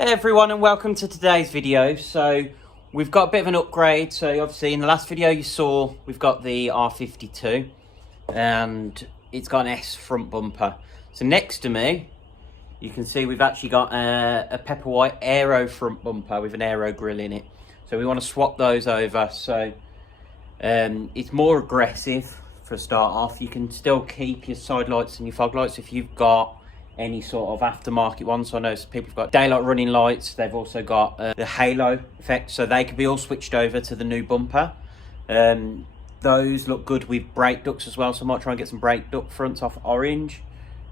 Hey everyone, and welcome to today's video. So we've got a bit of an upgrade. So obviously in the last video you saw we've got the R52 and it's got an S front bumper. So next to me you can see we've actually got a pepper white aero front bumper with an aero grille in it. So we want to swap those over. So it's more aggressive for a start off. You can still keep your side lights and your fog lights if you've got any sort of aftermarket ones. So I know people have got daylight running lights. They've also got the halo effect, so they could be all switched over to the new bumper. Those look good with brake ducts as well, so I might try and get some brake duct fronts off Orange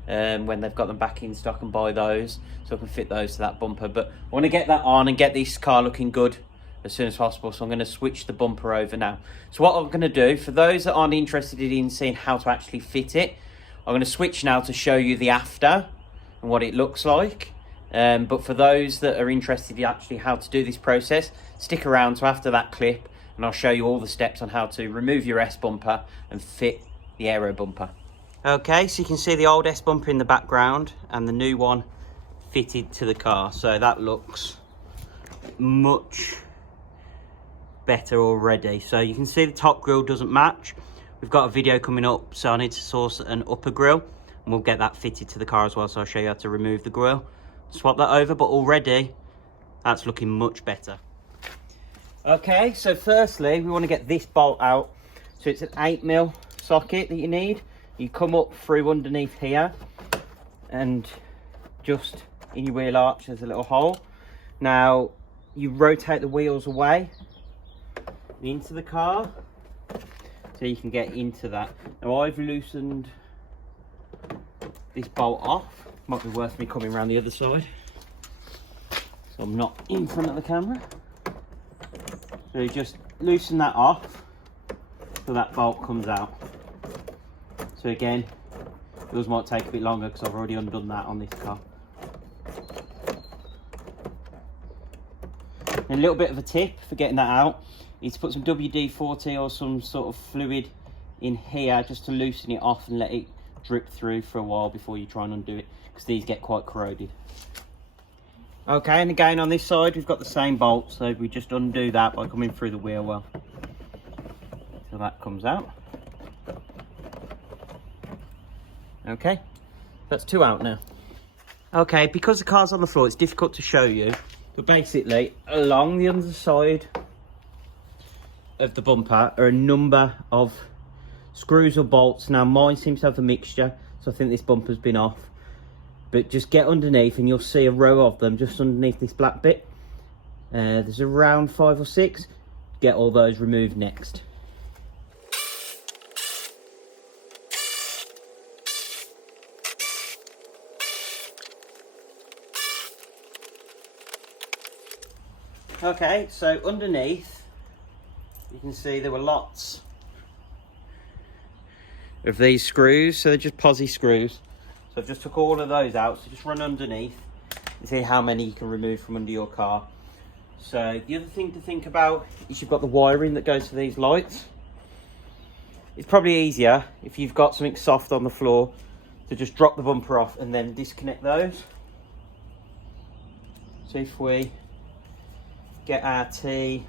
when they've got them back in stock and buy those, so I can fit those to that bumper. But I want to get that on and get this car looking good as soon as possible, so I'm going to switch the bumper over now. So what I'm going to do, for those that aren't interested in seeing how to actually fit it, I'm going to switch now to show you the after and what it looks like. But for those that are interested in actually how to do this process, stick around to after that clip and I'll show you all the steps on how to remove your S bumper and fit the aero bumper. Okay, so you can see the old S bumper in the background and the new one fitted to the car. So that looks much better already. So you can see the top grille doesn't match. We've got a video coming up, so I need to source an upper grille and we'll get that fitted to the car as well. So I'll show you how to remove the grille, swap that over, but already that's looking much better. Okay, so firstly we want to get this bolt out. So it's an 8mm socket that you need. You come up through underneath here and just in your wheel arch there's a little hole. Now you rotate the wheels away into the car so you can get into that. Now I've loosened this bolt off. Might be worth me coming around the other side so I'm not in front of the camera. So you just loosen that off so that bolt comes out. So again, yours might take a bit longer because I've already undone that on this car. And a little bit of a tip for getting that out is to put some WD-40 or some sort of fluid in here just to loosen it off and let it drip through for a while before you try and undo it, because these get quite corroded. Okay, and again on this side we've got the same bolt, so we just undo that by coming through the wheel well. So that comes out. Okay, that's two out now. Okay, because the car's on the floor it's difficult to show you, but basically along the underside of the bumper are a number of screws or bolts. Now mine seems to have a mixture, so I think this bumper's been off, but just get underneath and you'll see a row of them just underneath this black bit. There's around 5 or 6. Get all those removed next. Okay, so underneath you can see there were lots of these screws, so they're just posi screws. So I've just took all of those out, so just run underneath and see how many you can remove from under your car. So the other thing to think about is you've got the wiring that goes to these lights. It's probably easier if you've got something soft on the floor to just drop the bumper off and then disconnect those. So if we get our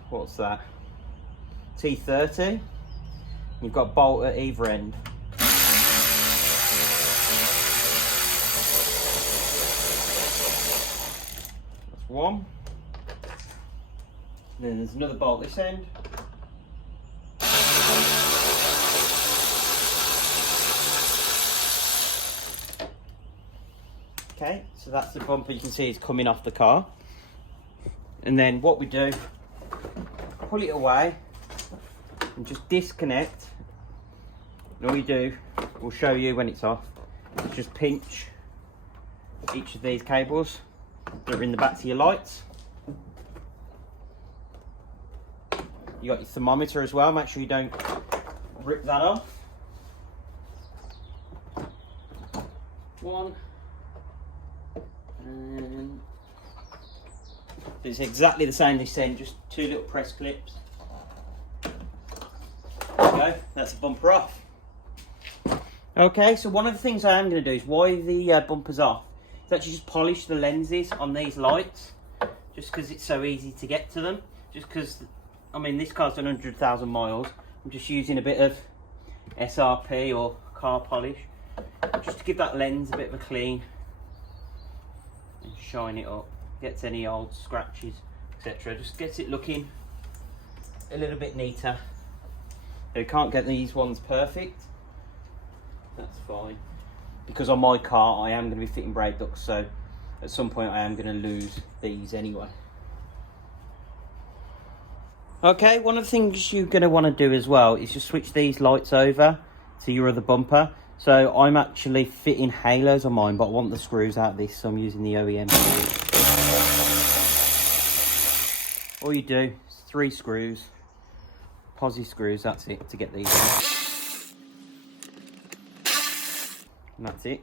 what's that? T30. You've got a bolt at either end. That's one. And then there's another bolt this end. Okay, so that's the bumper you can see is coming off the car. And then what we do, pull it away and just disconnect. And all you do, we'll show you when it's off, is just pinch each of these cables that are in the back to your lights. You got your thermometer as well, make sure you don't rip that off. One. And it's exactly the same this end, just 2 little press clips. There we go, that's the bumper off. Okay, so one of the things I am going to do is, while the bumper's off, is actually just polish the lenses on these lights. just because it's so easy to get to them. Just because, I mean, this car's done 100,000 miles. I'm just using a bit of SRP or car polish just to give that lens a bit of a clean and shine it up. Gets any old scratches, etc. Just gets it looking a little bit neater. You can't get these ones perfect. That's fine. Because on my car I am going to be fitting brake ducts, so at some point I am going to lose these anyway. Okay, one of the things you're going to want to do as well is just switch these lights over to your other bumper. So I'm actually fitting halos on mine, but I want the screws out of this, so I'm using the OEM screws. All you do is 3 screws, posi screws, that's it, to get these out. And that's it.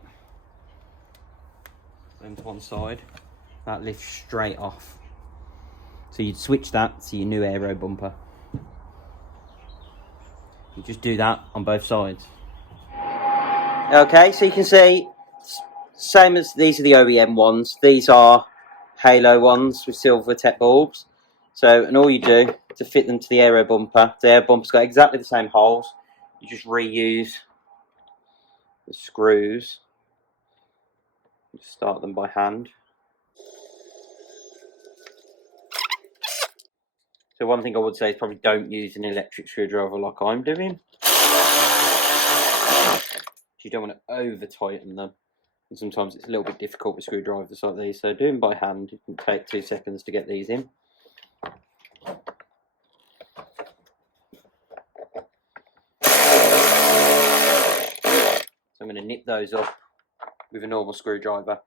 Then to one side, that lifts straight off. So you'd switch that to your new aero bumper. You just do that on both sides. Okay, so you can see, same as these are the OEM ones. These are halo ones with silver tech bulbs. So, and all you do to fit them to the aero bumper, the aero bumper's got exactly the same holes. You just reuse the screws. Just start them by hand. So one thing I would say is probably don't use an electric screwdriver like I'm doing. You don't want to over tighten them. And sometimes it's a little bit difficult with screwdrivers like these. So do them by hand. It can take 2 seconds to get these in. So I'm going to nip those up with a normal screwdriver.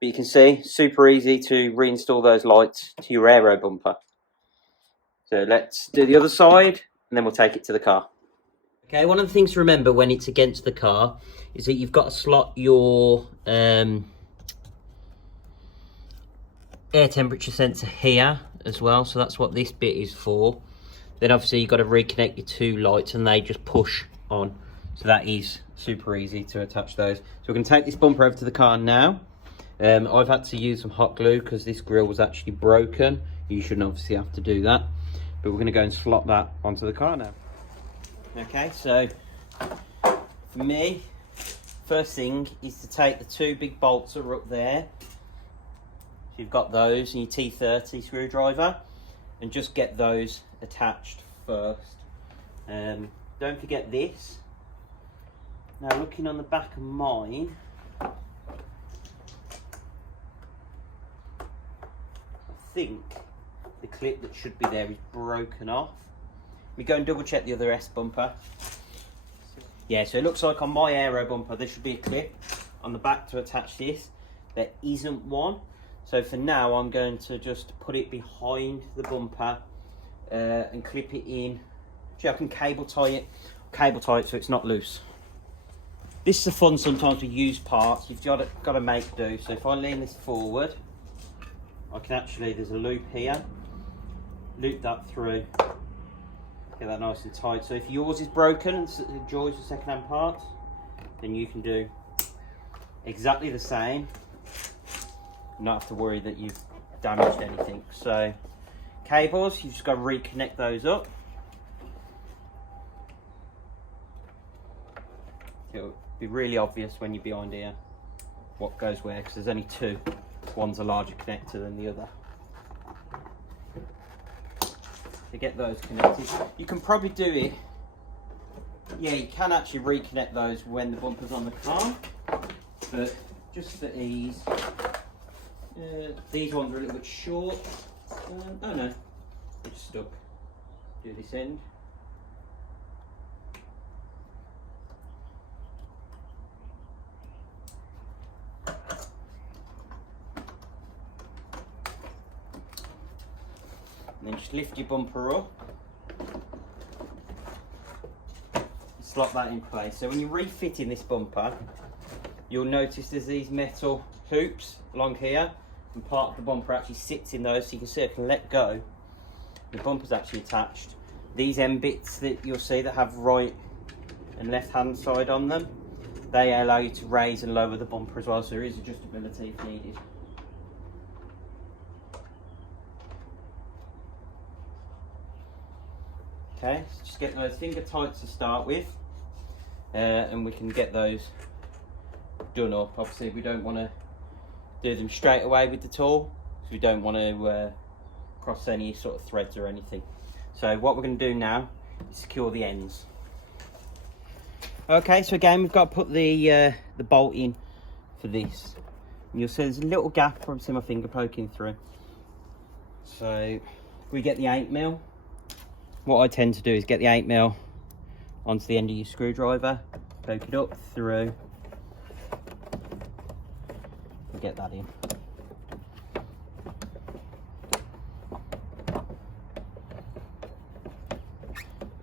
But you can see, super easy to reinstall those lights to your aero bumper. So let's do the other side and then we'll take it to the car. Okay, one of the things to remember when it's against the car is that you've got to slot your air temperature sensor here as well. So that's what this bit is for. Then obviously you've got to reconnect your 2 lights and they just push on. So that is super easy to attach those. So we're going to take this bumper over to the car now. I've had to use some hot glue because this grille was actually broken. You shouldn't obviously have to do that. But we're going to go and slot that onto the car now. Okay, so for me, first thing is to take the 2 big bolts that are up there. So you've got those and your T30 screwdriver, and just get those attached first. Don't forget this. Now looking on the back of mine, I think the clip that should be there is broken off. We go and double check the other S bumper. Yeah, so it looks like on my aero bumper there should be a clip on the back to attach this. There isn't one. So for now I'm going to just put it behind the bumper and clip it in. Actually, I can cable tie it so it's not loose. This is the fun sometimes with used parts. You've got to make do. So if I lean this forward, I can actually, there's a loop here, loop that through, get that nice and tight. So if yours is broken and enjoys the second-hand parts, then you can do exactly the same, not have to worry that you've damaged anything. So cables, you've just got to reconnect those up. It'll be really obvious when you're behind here what goes where, because there's only 2. One's a larger connector than the other. To get those connected, you can probably do it. Yeah, you can actually reconnect those when the bumper's on the car, but just for ease, these ones are a little bit short. Oh no, they're just stuck. Do this end. And then just lift your bumper up, slot that in place. So when you're refitting this bumper, you'll notice there's these metal hoops along here, and part of the bumper actually sits in those, so you can see I can let go. The bumper's actually attached. These end bits that you'll see that have right and left hand side on them, they allow you to raise and lower the bumper as well, so there is adjustability if needed. Okay, so just get those finger tights to start with, and we can get those done up. Obviously we don't want to do them straight away with the tool, because we don't want to cross any sort of threads or anything. So what we're going to do now is secure the ends. Okay, so again we've got to put the bolt in for this. And you'll see there's a little gap, probably see my finger poking through. So we get the 8mm. What I tend to do is get the 8mm onto the end of your screwdriver, poke it up through, and get that in.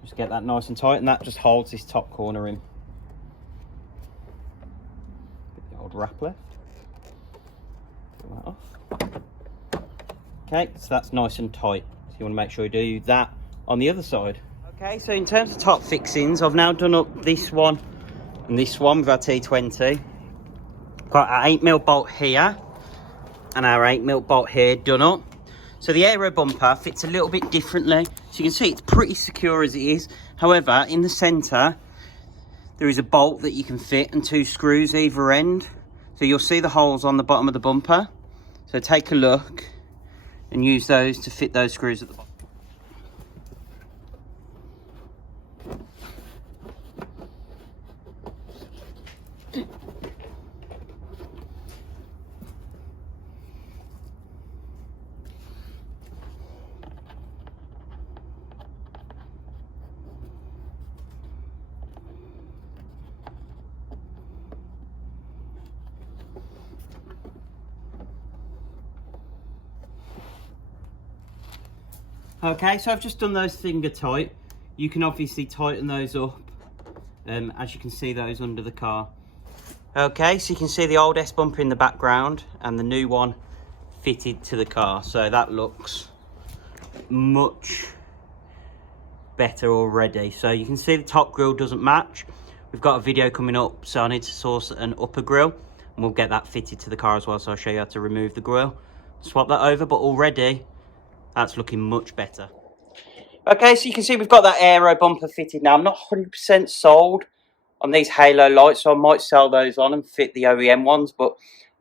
Just get that nice and tight, and that just holds this top corner in. Get the old wrap left. Pull that off. Okay, so that's nice and tight. So you want to make sure you do that on the other side. Okay, so in terms of top fixings, I've now done up this one and this one with our T20. Got our 8mm bolt here and our 8mm bolt here done up. So the aero bumper fits a little bit differently. So you can see it's pretty secure as it is. However, in the centre, there is a bolt that you can fit and 2 screws either end. So you'll see the holes on the bottom of the bumper. So take a look and use those to fit those screws at the bottom. Okay, so I've just done those finger tight. You can obviously tighten those up, as you can see those under the car. Okay, so you can see the old S bumper in the background and the new one fitted to the car. So that looks much better already. So you can see the top grille doesn't match. We've got a video coming up, so I need to source an upper grille, and we'll get that fitted to the car as well. So I'll show you how to remove the grille, swap that over, but already that's looking much better. Okay, so you can see we've got that aero bumper fitted now. I'm not 100% sold on these halo lights, so I might sell those on and fit the OEM ones, but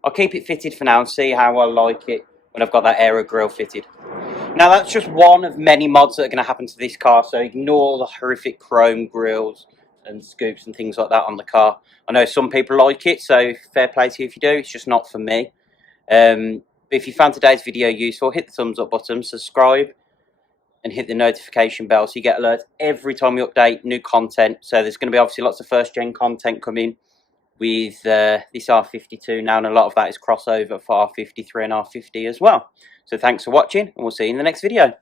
I'll keep it fitted for now and see how I like it when I've got that aero grille fitted. Now that's just one of many mods that are going to happen to this car, so ignore the horrific chrome grills and scoops and things like that on the car. I know some people like it, so fair play to you if you do. It's just not for me. If you found today's video useful, hit the thumbs up button, subscribe, and hit the notification bell so you get alerts every time we update new content. So there's going to be obviously lots of first gen content coming with this R52 now, and a lot of that is crossover for R53 and R50 as well. So thanks for watching, and we'll see you in the next video.